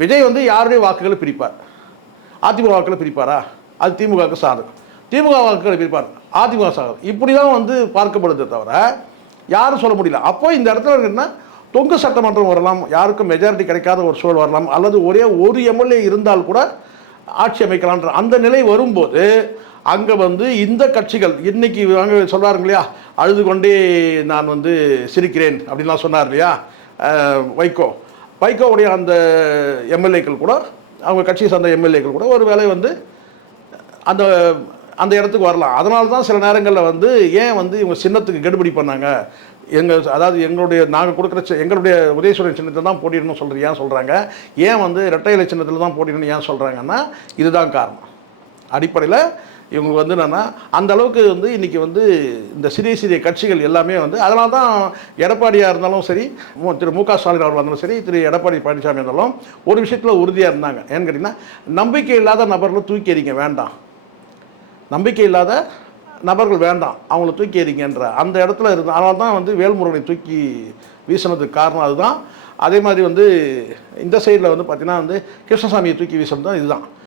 விஜய் வந்து யாருடைய வாக்குகளை பிரிப்பார்? அதிமுக வாக்குகளை பிரிப்பாரா? அது திமுகவுக்கு சாதகம். திமுக வாக்குகளை பிரிப்பார், அதிமுக சாதகம். இப்படி தான் வந்து பார்க்கப்படுதே தவிர யாரும் சொல்ல முடியல. அப்போ இந்த இடத்துல என்ன, தொங்கு சட்டமன்றம் வரலாம், யாருக்கும் மெஜாரிட்டி கிடைக்காத ஒரு சூழல் வரலாம், அல்லது ஒரே ஒரு எம்எல்ஏ இருந்தால் கூட ஆட்சி அமைக்கலான்ற அந்த நிலை வரும்போது அங்கே வந்து இந்த கட்சிகள் இன்னைக்கு வாங்க சொல்கிறாருங்க இல்லையா, அழுது கொண்டே நான் வந்து சிரிக்கிறேன் அப்படின்லாம் சொன்னார் இல்லையா வைகோவுடைய அந்த எம்எல்ஏக்கள் கூட, அவங்க கட்சியை சார்ந்த எம்எல்ஏக்கள் கூட ஒரு வேளை வந்து அந்த அந்த இடத்துக்கு வரலாம். அதனால தான் சில நேரங்களில் வந்து ஏன் வந்து இவங்க சின்னத்துக்கு கெடுபிடி பண்ணாங்க, அதாவது எங்களுடைய நாங்கள் கொடுக்குற எங்களுடைய உதயசூரியன் சின்னத்தை தான் போட்டிடணும் சொல்கிறது ஏன் சொல்கிறாங்க, ஏன் வந்து இரட்டை இலை சின்னத்தில் தான் போட்டிடணும் ஏன் சொல்கிறாங்கன்னா இதுதான் காரணம். அடிப்படையில் இவங்களுக்கு வந்து என்னென்னா அந்த அளவுக்கு வந்து இன்றைக்கி வந்து இந்த சிறிய சிறிய கட்சிகள் எல்லாமே வந்து அதனால தான் எடப்பாடியாக இருந்தாலும் சரி, திரு மு க ஸ்டாலின் அவர்கள் இருந்தாலும் சரி, திரு எடப்பாடி பழனிசாமி இருந்தாலும் ஒரு விஷயத்தில் உறுதியாக இருந்தாங்க. ஏன்னு கேட்டிங்கன்னா, நம்பிக்கை இல்லாத நபர்களை தூக்கி எறிங்க வேண்டாம், நம்பிக்கை இல்லாத நபர்கள் வேண்டாம், அவங்கள தூக்கி எறிங்கன்ற அந்த இடத்துல இருந்து. அதனால தான் வந்து வேல்முருகனை தூக்கி வீசினதுக்கு காரணம் அதுதான். அதே மாதிரி வந்து இந்த சைடில் வந்து பார்த்திங்கன்னா வந்து கிருஷ்ணசாமியை தூக்கி வீசுறது தான் இதுதான்.